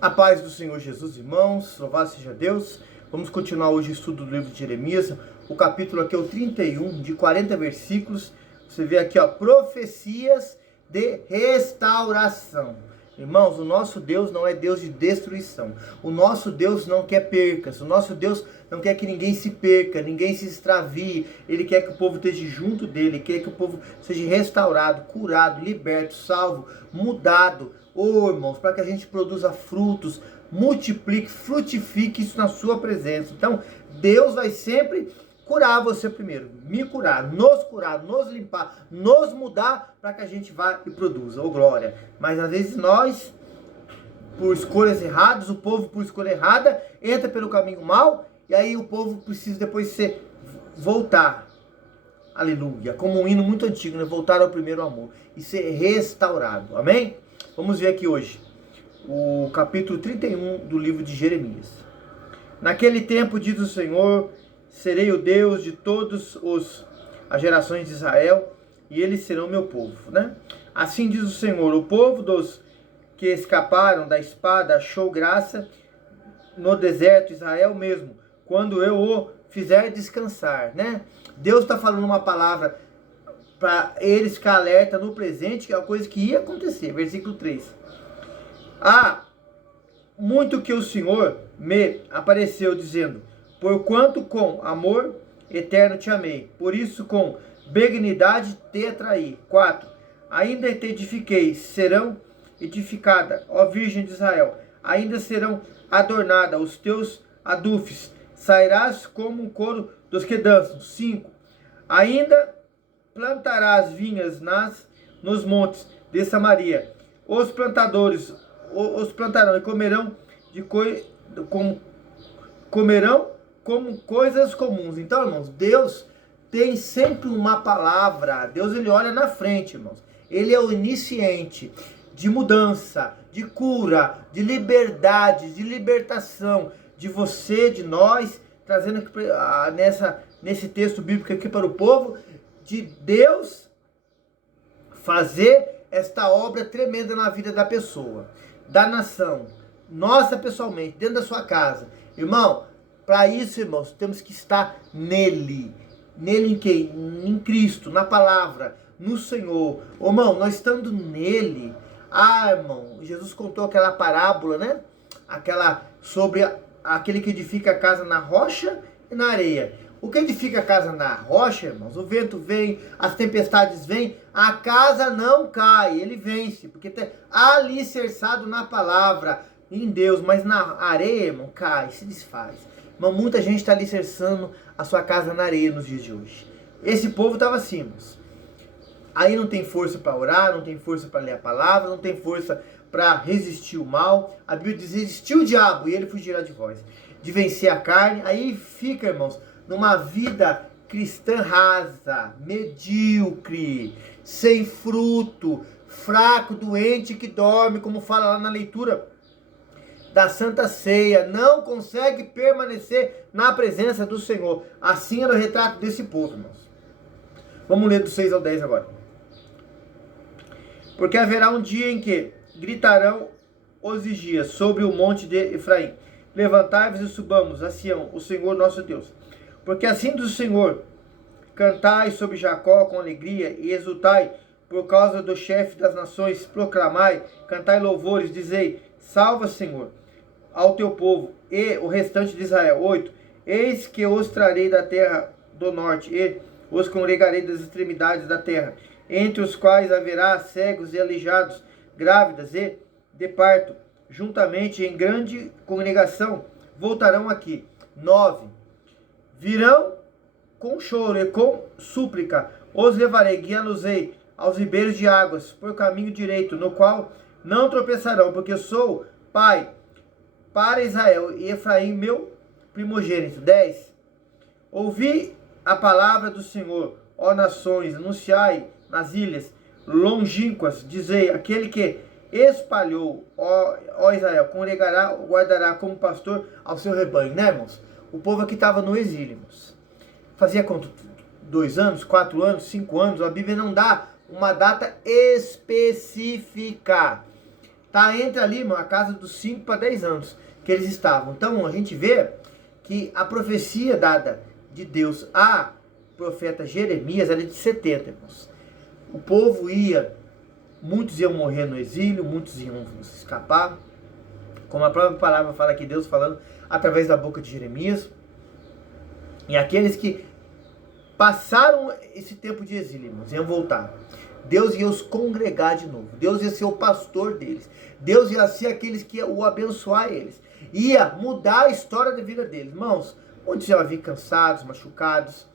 A paz do Senhor Jesus, irmãos, louvado seja Deus. Vamos continuar hoje o estudo do livro de Jeremias. O capítulo aqui é o 31, de 40 versículos. Você vê aqui, ó, profecias de restauração. Irmãos, o nosso Deus não é Deus de destruição. O nosso Deus não quer percas. O nosso Deus não quer que ninguém se perca, ninguém se extravie. Ele quer que o povo esteja junto dele. Ele quer que o povo seja restaurado, curado, liberto, salvo, mudado. Irmãos, para que a gente produza frutos, multiplique, frutifique isso na sua presença. Então, Deus vai sempre curar você primeiro, me curar, nos limpar, nos mudar, para que a gente vá e produza, glória. Mas às vezes nós, por escolhas erradas, o povo por escolha errada, entra pelo caminho mau, e aí o povo precisa depois voltar, aleluia, como um hino muito antigo, né? Voltar ao primeiro amor, e ser restaurado, amém? Vamos ver aqui hoje, o capítulo 31 do livro de Jeremias. Naquele tempo, diz o Senhor, serei o Deus de todas as gerações de Israel, e eles serão meu povo, né? Assim diz o Senhor, o povo dos que escaparam da espada achou graça no deserto, Israel mesmo, quando eu o fizer descansar, né? Deus está falando uma palavra para eles ficar alerta no presente, que é uma coisa que ia acontecer. Versículo 3. Muito que o Senhor me apareceu dizendo, porquanto com amor eterno te amei, por isso com benignidade te atraí. 4. Ainda te edifiquei, serão edificadas, ó Virgem de Israel, ainda serão adornadas os teus adufes, sairás como um coro dos que dançam. 5. Ainda plantarás vinhas nos montes de Samaria. Os plantadores os plantarão e comerão como coisas comuns. Então, irmãos, Deus tem sempre uma palavra. Deus, ele olha na frente, irmãos. Ele é o iniciante de mudança, de cura, de liberdade, de libertação de você, de nós, trazendo aqui, nesse texto bíblico aqui para o povo, de Deus fazer esta obra tremenda na vida da pessoa, da nação, nossa pessoalmente, dentro da sua casa. Irmão, para isso, irmãos, temos que estar nele. Nele em quem? Em Cristo, na palavra, no Senhor. Irmão, nós estando nele, irmão, Jesus contou aquela parábola, né? Aquela sobre aquele que edifica a casa na rocha e na areia. O que edifica a casa na rocha, irmãos, o vento vem, as tempestades vêm, a casa não cai, ele vence, porque está alicerçado na palavra, em Deus. Mas na areia, irmão, cai, se desfaz. Irmão, muita gente está alicerçando a sua casa na areia nos dias de hoje. Esse povo estava assim, irmãos. Aí não tem força para orar, não tem força para ler a palavra, não tem força para resistir o mal. A Bíblia diz, resistiu o diabo e ele fugirá de vós. De vencer a carne, aí fica, irmãos, numa vida cristã rasa, medíocre, sem fruto, fraco, doente, que dorme, como fala lá na leitura da Santa Ceia, não consegue permanecer na presença do Senhor. Assim era o retrato desse povo, irmãos. Vamos ler do 6 ao 10 agora. Porque haverá um dia em que gritarão os vigias sobre o monte de Efraim, levantai-vos e subamos a Sião, o Senhor nosso Deus. Porque assim diz o Senhor, cantai sobre Jacó com alegria e exultai por causa do chefe das nações, proclamai, cantai louvores, dizei, salva, Senhor, ao teu povo e o restante de Israel. 8. Eis que os trarei da terra do norte e os congregarei das extremidades da terra, entre os quais haverá cegos e aleijados, grávidas e de parto, juntamente em grande congregação, voltarão aqui. 9. Virão com choro e com súplica, os levarei, guiá-los-ei aos ribeiros de águas, por caminho direito, no qual não tropeçarão, porque sou pai para Israel e Efraim, meu primogênito. 10. Ouvi a palavra do Senhor, ó nações, anunciai nas ilhas longínquas, dizei, aquele que espalhou, ó Israel, congregará, guardará como pastor ao seu rebanho, né, irmãos? O povo aqui estava no exílio, irmãos. Fazia quanto? 2 anos, 4 anos, 5 anos? A Bíblia não dá uma data específica. Tá entre ali, irmão, a casa dos 5 para 10 anos que eles estavam. Então a gente vê que a profecia dada de Deus a profeta Jeremias era de 70, irmãos. O povo ia, muitos iam morrer no exílio, muitos iam escapar, como a própria palavra fala aqui, Deus falando através da boca de Jeremias. E aqueles que passaram esse tempo de exílio, irmãos, iam voltar. Deus ia os congregar de novo. Deus ia ser o pastor deles. Deus ia ser aqueles que iam o abençoar eles. Ia mudar a história da vida deles. Irmãos, muitos já vir cansados, machucados,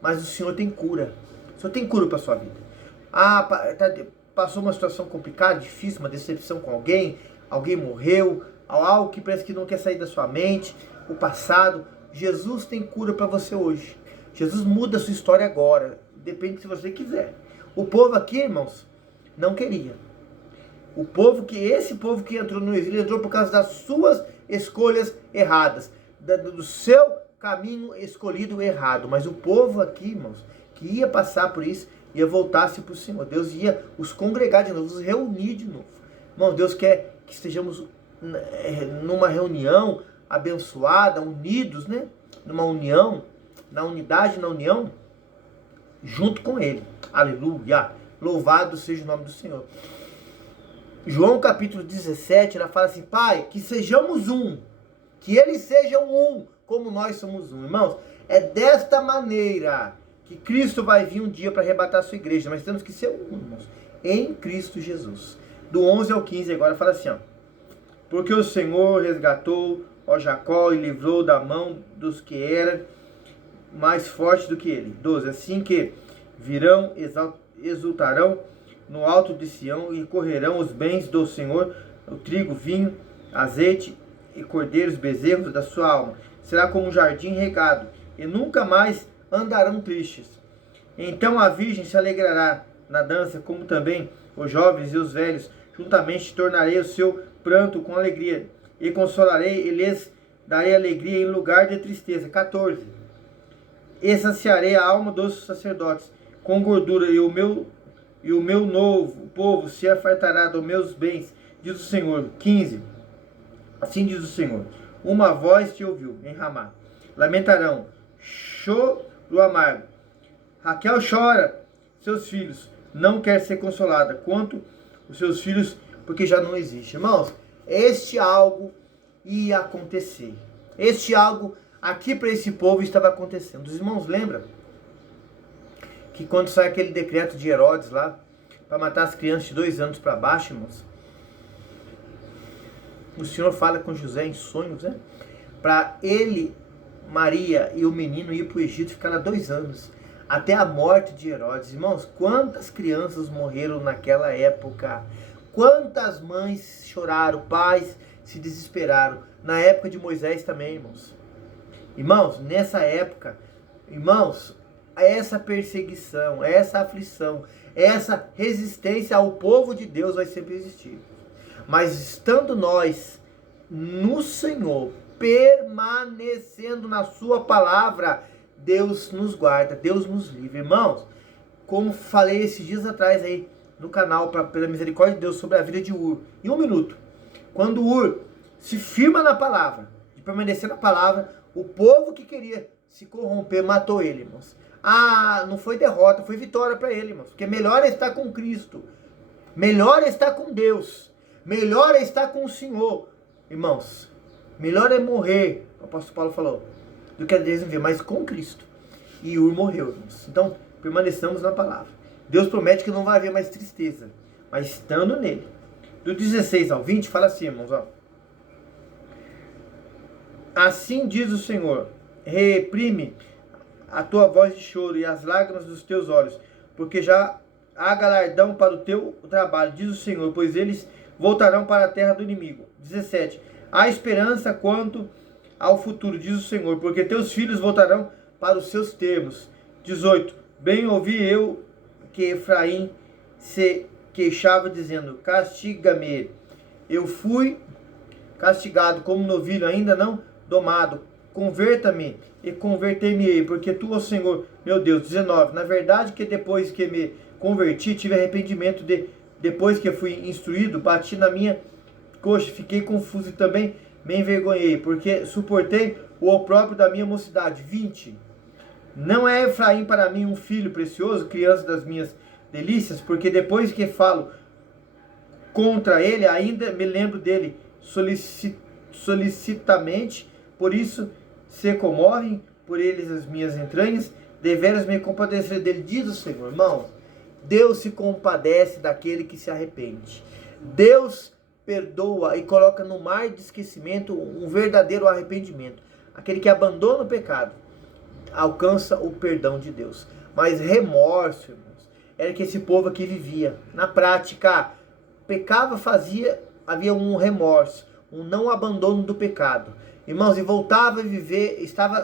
mas o Senhor tem cura. O Senhor tem cura para a sua vida. Passou uma situação complicada, difícil, uma decepção com alguém morreu, algo que parece que não quer sair da sua mente, o passado. Jesus tem cura para você hoje. Jesus muda a sua história agora, depende se você quiser. O povo aqui, irmãos, não queria. Esse povo que entrou no exílio, entrou por causa das suas escolhas erradas, do seu caminho escolhido errado. Mas o povo aqui, irmãos, que ia passar por isso, ia voltar-se para o Senhor. Deus ia os congregar de novo, os reunir de novo. Irmão, Deus quer que estejamos numa reunião abençoada, unidos, né? Numa união, na unidade, na união, junto com Ele. Aleluia! Louvado seja o nome do Senhor. João capítulo 17, ela fala assim: Pai, que sejamos um, que eles sejam um, como nós somos um. Irmãos, é desta maneira que Cristo vai vir um dia para arrebatar a sua igreja. Mas temos que ser um, irmãos, em Cristo Jesus. Do 11 ao 15 agora fala assim, ó: porque o Senhor resgatou, ó Jacó, e livrou da mão dos que eram mais fortes do que ele. 12, assim que virão, exultarão no alto de Sião, e correrão os bens do Senhor, o trigo, vinho, azeite e cordeiros, bezerros da sua alma. Será como um jardim regado, e nunca mais andarão tristes. Então a virgem se alegrará na dança, como também os jovens e os velhos. Juntamente tornarei o seu pranto com alegria, e consolarei, e lhes darei alegria em lugar de tristeza. 14. E saciarei a alma dos sacerdotes com gordura, e o meu novo povo se afartará dos meus bens, diz o Senhor. 15. Assim diz o Senhor: uma voz te ouviu em Ramá, lamentarão, choro amargo. Raquel chora seus filhos, não quer ser consolada, quanto os seus filhos, porque já não existe. Irmãos, este algo ia acontecer. Este algo aqui para esse povo estava acontecendo. Os irmãos lembram que quando sai aquele decreto de Herodes lá, para matar as crianças de 2 anos para baixo, irmãos, o Senhor fala com José em sonhos, né? Para ele, Maria e o menino ir para o Egito, ficar lá 2 anos, até a morte de Herodes. Irmãos, quantas crianças morreram naquela época? Quantas mães choraram, pais se desesperaram? Na época de Moisés também, irmãos. Irmãos, nessa época, irmãos, essa perseguição, essa aflição, essa resistência ao povo de Deus vai sempre existir. Mas estando nós no Senhor, permanecendo na sua palavra, Deus nos guarda, Deus nos livra. Irmãos, como falei esses dias atrás aí no canal, pela misericórdia de Deus, sobre a vida de Ur, em 1 minuto, quando Ur se firma na palavra, de permanecer na palavra, o povo que queria se corromper matou ele, irmãos. Não foi derrota, foi vitória para ele, irmãos, porque melhor é estar com Cristo, melhor é estar com Deus, melhor é estar com o Senhor, irmãos. Melhor é morrer, o apóstolo Paulo falou, do que a Deus viver, mas com Cristo. E Ur morreu, irmãos. Então, permaneçamos na palavra. Deus promete que não vai haver mais tristeza, mas estando nele. Do 16 ao 20, fala assim, irmãos, ó: assim diz o Senhor: reprime a tua voz de choro e as lágrimas dos teus olhos, porque já há galardão para o teu trabalho, diz o Senhor, pois eles voltarão para a terra do inimigo. 17. Há esperança quanto ao futuro, diz o Senhor, porque teus filhos voltarão para os seus termos. 18. Bem ouvi eu que Efraim se queixava, dizendo: castiga-me. Eu fui castigado como novilho, ainda não domado. Converta-me e converter-me-ei, porque tu, ó Senhor, meu Deus. 19. Na verdade que depois que me converti, tive arrependimento depois que fui instruído, bati na minha coxa, fiquei confuso e também me envergonhei, porque suportei o opróbrio da minha mocidade. 20. Não é Efraim para mim um filho precioso, criança das minhas delícias, porque depois que falo contra ele, ainda me lembro dele solicitamente, por isso se comovem por eles as minhas entranhas, deveras me compadecer dele, diz o Senhor. Irmãos, Deus se compadece daquele que se arrepende. Deus perdoa e coloca no mar de esquecimento um verdadeiro arrependimento. Aquele que abandona o pecado alcança o perdão de Deus. Mas remorso, irmãos, era que esse povo aqui vivia. Na prática, pecava, havia um remorso, um não abandono do pecado. Irmãos, e voltava a viver,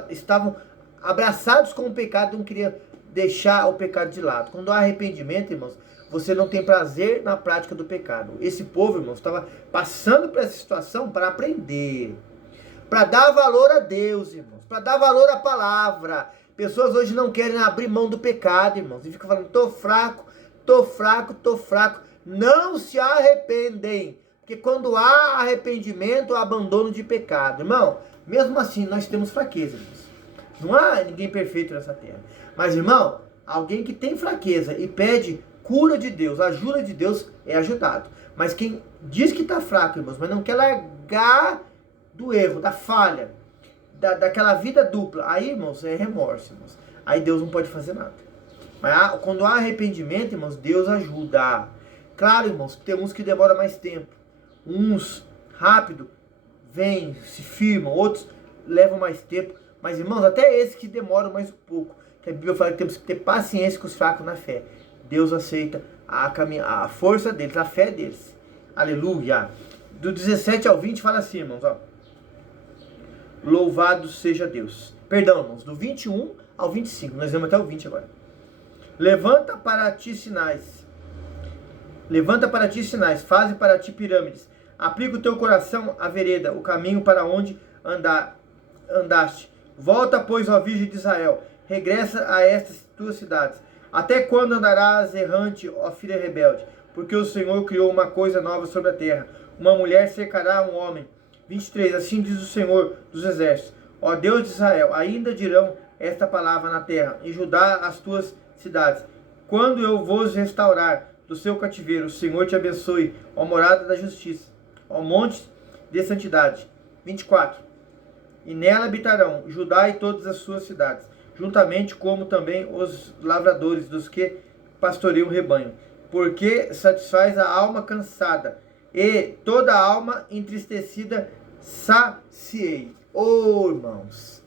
estavam abraçados com o pecado, não queriam deixar o pecado de lado. Quando há arrependimento, irmãos, você não tem prazer na prática do pecado. Esse povo, irmãos, estava passando por essa situação para aprender, para dar valor a Deus, irmãos, para dar valor à palavra. Pessoas hoje não querem abrir mão do pecado, irmãos, e ficam falando, tô fraco. Não se arrependem, porque quando há arrependimento, há abandono de pecado. Irmão, mesmo assim, nós temos fraqueza, irmãos. Não há ninguém perfeito nessa terra. Mas, irmão, alguém que tem fraqueza e pede cura de Deus, ajuda de Deus, é ajudado. Mas quem diz que está fraco, irmãos, mas não quer largar do erro, da falha, daquela vida dupla, aí, irmãos, é remorso, irmãos. Aí Deus não pode fazer nada. Mas quando há arrependimento, irmãos, Deus ajuda. Claro, irmãos, tem uns que demoram mais tempo. Uns rápido vêm, se firmam, outros levam mais tempo. Mas, irmãos, até esses que demoram mais um pouco, que a Bíblia fala que temos que ter paciência com os fracos na fé. Deus aceita a força deles, a fé deles. Aleluia. Do 17 ao 20 fala assim, irmãos, ó. Louvado seja Deus. Perdão, irmãos, do 21 ao 25. Nós vamos até o 20 agora. Levanta para ti sinais, faze para ti pirâmides. Aplica o teu coração à vereda, o caminho para onde andaste. Volta, pois, ó Virgem de Israel, regressa a estas tuas cidades. Até quando andarás errante, ó filha rebelde? Porque o Senhor criou uma coisa nova sobre a terra. Uma mulher cercará um homem. 23. Assim diz o Senhor dos exércitos. Ó Deus de Israel, ainda dirão esta palavra na terra, em Judá as tuas cidades. Quando eu vos restaurar do seu cativeiro, o Senhor te abençoe, ó morada da justiça, ó monte de santidade. 24. E nela habitarão Judá e todas as suas cidades, juntamente como também os lavradores dos que pastoreiam o rebanho, porque satisfaz a alma cansada, e toda a alma entristecida saciei. Oh, irmãos,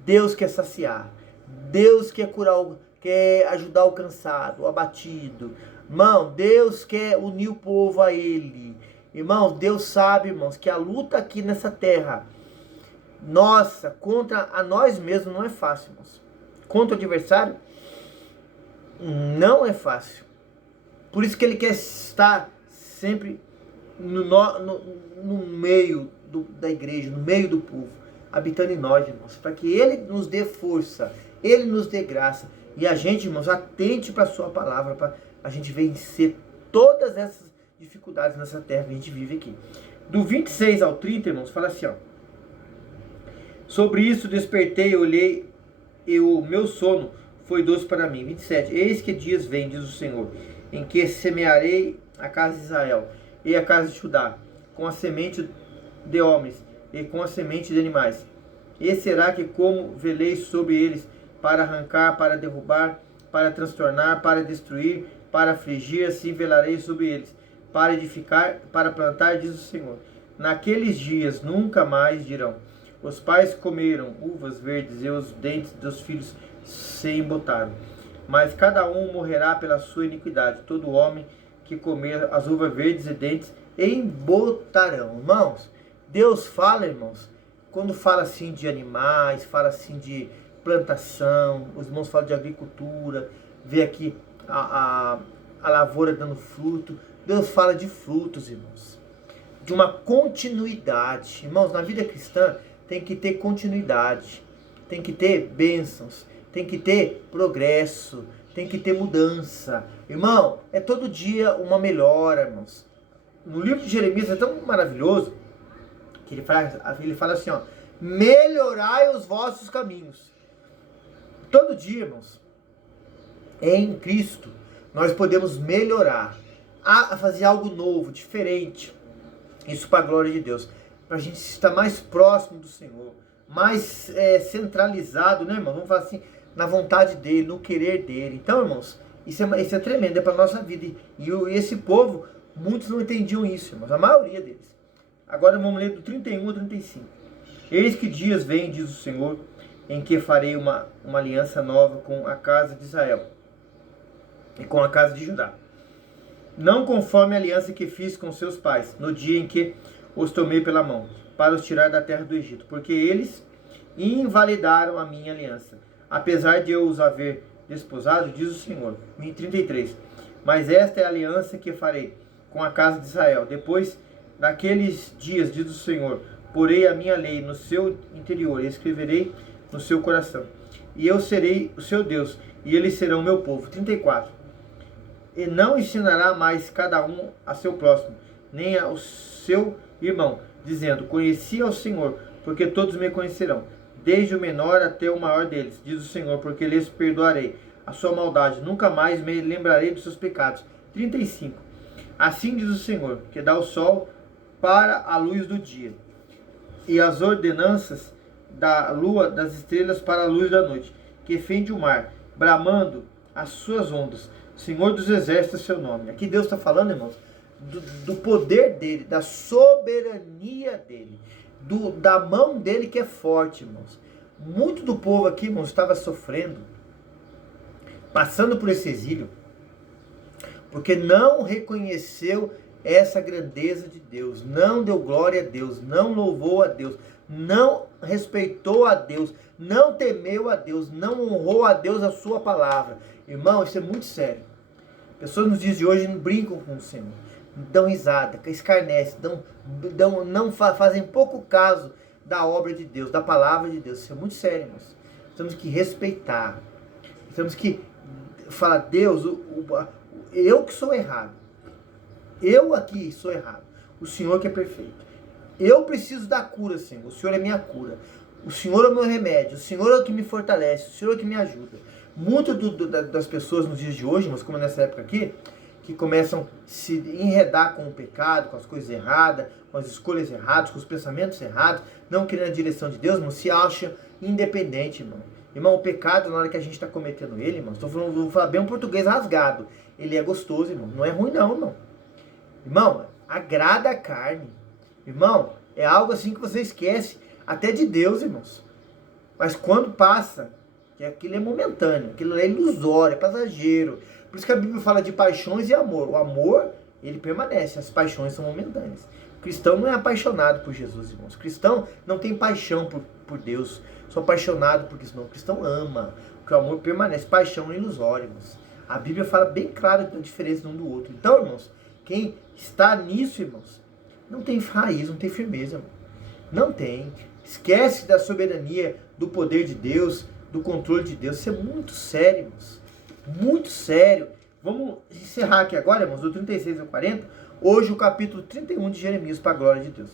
Deus quer saciar, Deus quer curar, quer ajudar o cansado, o abatido. Irmão, Deus quer unir o povo a Ele. Irmãos, Deus sabe, irmãos, que a luta aqui nessa terra, nossa, contra a nós mesmos não é fácil, irmãos. Contra o adversário, não é fácil. Por isso que Ele quer estar sempre no meio da igreja, no meio do povo, habitando em nós, irmãos, para que Ele nos dê força, Ele nos dê graça, e a gente, irmãos, atente para a sua palavra, para a gente vencer todas essas dificuldades nessa terra que a gente vive aqui. Do 26 ao 30, irmãos, fala assim, ó. Sobre isso despertei, olhei, e o meu sono foi doce para mim. 27. Eis que dias vem, diz o Senhor, em que semearei a casa de Israel e a casa de Judá, com a semente de homens e com a semente de animais. E será que como velei sobre eles, para arrancar, para derrubar, para transtornar, para destruir, para afligir, assim velarei sobre eles, para edificar, para plantar, diz o Senhor. Naqueles dias nunca mais dirão, os pais comeram uvas verdes e os dentes dos filhos se embotaram. Mas cada um morrerá pela sua iniquidade. Todo homem que comer as uvas verdes e dentes embotarão. Irmãos, Deus fala, irmãos, quando fala assim de animais, fala assim de plantação, os irmãos falam de agricultura, vê aqui a lavoura dando fruto. Deus fala de frutos, irmãos, de uma continuidade. Irmãos, na vida cristã tem que ter continuidade, tem que ter bênçãos, tem que ter progresso, tem que ter mudança. Irmão, é todo dia uma melhora, irmãos. no livro de Jeremias é tão maravilhoso que ele fala assim, ó, melhorai os vossos caminhos. Todo dia, irmãos, em Cristo, nós podemos melhorar, a fazer algo novo, diferente. Isso para a glória de Deus. Para a gente estar mais próximo do Senhor, mais centralizado, né, irmão? Vamos falar assim, na vontade dele, no querer dele. Então, irmãos, isso é tremendo, é para a nossa vida. E esse povo, muitos não entendiam isso, irmãos, a maioria deles. Agora vamos ler do 31 ao 35. Eis que dias vêm, diz o Senhor, em que farei uma aliança nova com a casa de Israel e com a casa de Judá. Não conforme a aliança que fiz com seus pais, no dia em que os tomei pela mão, para os tirar da terra do Egito, porque eles invalidaram a minha aliança, apesar de eu os haver desposado, diz o Senhor. 33. Mas esta é a aliança que farei com a casa de Israel. Depois daqueles dias, diz o Senhor, porei a minha lei no seu interior e escreverei no seu coração. E eu serei o seu Deus, e eles serão meu povo. 34. E não ensinará mais cada um a seu próximo, nem ao seu irmão, dizendo, conheci ao Senhor, porque todos me conhecerão, desde o menor até o maior deles, diz o Senhor, porque lhes perdoarei a sua maldade, nunca mais me lembrarei dos seus pecados. 35. Assim diz o Senhor, que dá o sol para a luz do dia, e as ordenanças da lua, das estrelas para a luz da noite, que fende o mar, bramando as suas ondas. Senhor dos exércitos é seu nome. Aqui Deus está falando, irmãos, do poder dele, da soberania dele, da mão dele que é forte, irmãos. Muito do povo aqui, irmãos, estava sofrendo, passando por esse exílio, porque não reconheceu essa grandeza de Deus, não deu glória a Deus, não louvou a Deus, não respeitou a Deus, não temeu a Deus, não honrou a Deus a sua palavra. Irmão, isso é muito sério. Pessoas nos dias de hoje não brincam com o Senhor, dão risada, escarnecem, não fazem pouco caso da obra de Deus, da palavra de Deus. Isso é muito sério, irmãos. Temos que respeitar, temos que falar, Deus, eu que sou errado, eu aqui sou errado, o Senhor que é perfeito. Eu preciso da cura, Senhor, o Senhor é minha cura, o Senhor é o meu remédio, o Senhor é o que me fortalece, o Senhor é o que me ajuda. Muitas das pessoas nos dias de hoje, mas como nessa época aqui, que começam a se enredar com o pecado, com as coisas erradas, com as escolhas erradas, com os pensamentos errados, não querendo a direção de Deus, irmão, se acha independente, irmão. Irmão, o pecado, na hora que a gente está cometendo ele, irmão, vou falar bem um português rasgado, ele é gostoso, irmão, não é ruim não, irmão. Irmão, agrada a carne. Irmão, é algo assim que você esquece até de Deus, irmãos. Mas quando passa, que aquilo é momentâneo, aquilo é ilusório, é passageiro. Por isso que a Bíblia fala de paixões e amor. O amor, ele permanece, as paixões são momentâneas. O cristão não é apaixonado por Jesus, irmãos. O cristão não tem paixão por Deus. Sou apaixonado por Cristo. Não, o cristão ama, porque o amor permanece. Paixão é ilusório, irmãos. A Bíblia fala bem claro a diferença de um do outro. Então, irmãos, quem está nisso, irmãos, não tem raiz, não tem firmeza, irmão. Não tem. Esquece da soberania, do poder de Deus, do controle de Deus. Isso é muito sério, irmãos. Muito sério. Vamos encerrar aqui agora, irmãos, do 36 ao 40. Hoje o capítulo 31 de Jeremias, para a glória de Deus.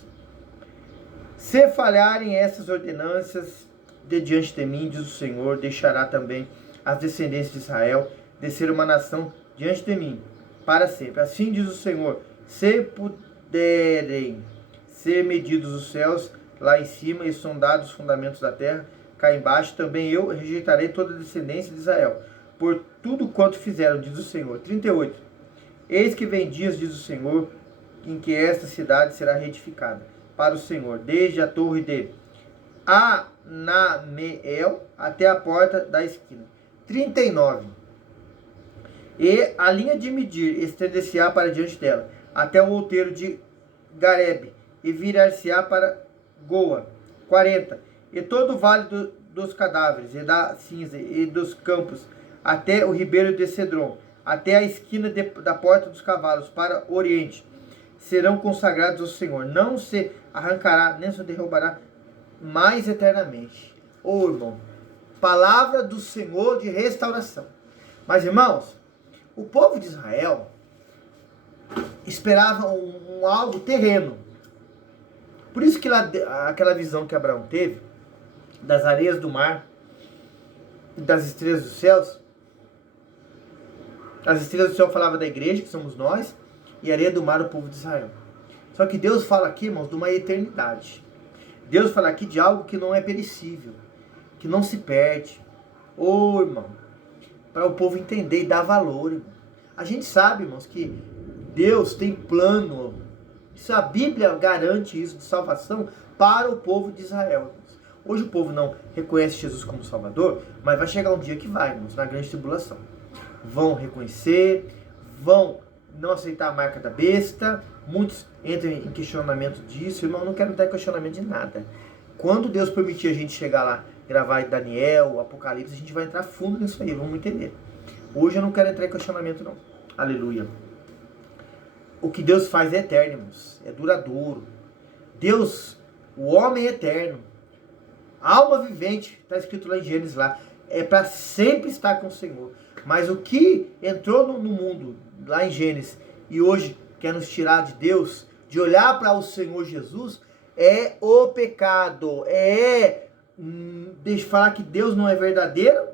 Se falharem essas ordenanças de diante de mim, diz o Senhor, deixará também as descendências de Israel descer uma nação diante de mim, para sempre. Assim diz o Senhor, se puderem ser medidos os céus lá em cima e sondados os fundamentos da terra, cá embaixo, também eu rejeitarei toda a descendência de Israel, por tudo quanto fizeram, diz o Senhor. 38. Eis que vem dias, diz o Senhor, em que esta cidade será reedificada para o Senhor, desde a torre de Anameel até a porta da esquina. 39. E a linha de medir estender-se-á para diante dela, até o outeiro de Garebe, e virar-se-á para Goa. 40. E todo o vale dos cadáveres, e da cinza, e dos campos, até o ribeiro de Cedron, até a esquina da porta dos cavalos, para o oriente, serão consagrados ao Senhor. Não se arrancará, nem se derrubará mais eternamente. Ô, irmão, palavra do Senhor de restauração. Mas, irmãos, o povo de Israel esperavam algo terreno. Por isso que lá, aquela visão que Abraão teve, das areias do mar, das estrelas dos céus, as estrelas do céu falavam da igreja, que somos nós, e a areia do mar, o povo de Israel. Só que Deus fala aqui, irmãos, de uma eternidade. Deus fala aqui de algo que não é perecível, que não se perde. Ô, irmão, para o povo entender e dar valor, irmão. A gente sabe, irmãos, que Deus tem plano. Isso, a Bíblia garante isso, de salvação para o povo de Israel, irmãos. Hoje o povo não reconhece Jesus como Salvador, mas vai chegar um dia que vai, irmãos, na grande tribulação. Vão reconhecer, vão não aceitar a marca da besta. Muitos entram em questionamento disso. Irmão, não quero entrar em questionamento de nada. Quando Deus permitir a gente chegar lá, gravar Daniel, Apocalipse, a gente vai entrar fundo nisso aí, vamos entender. Hoje eu não quero entrar em questionamento não. Aleluia. O que Deus faz é eterno, irmãos. É duradouro. Deus, o homem é eterno. Alma vivente, está escrito lá em Gênesis lá, é para sempre estar com o Senhor. Mas o que entrou no mundo, lá em Gênesis, e hoje quer nos tirar de Deus, de olhar para o Senhor Jesus, é o pecado. Deixa eu falar que Deus não é verdadeiro,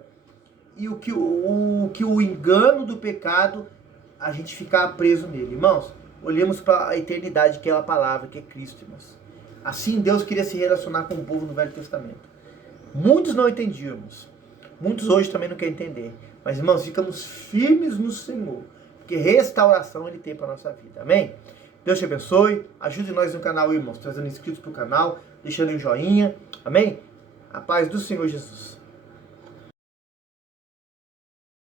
e o que o engano do pecado, a gente ficar preso nele. Irmãos, olhemos para a eternidade, que é a palavra, que é Cristo, irmãos. Assim Deus queria se relacionar com o povo no Velho Testamento. Muitos não entendíamos. Muitos hoje também não querem entender. Mas, irmãos, ficamos firmes no Senhor. Porque restauração Ele tem para a nossa vida. Amém? Deus te abençoe. Ajude nós no canal, irmãos. Trazendo inscritos para o canal. Deixando um joinha. Amém? A paz do Senhor Jesus.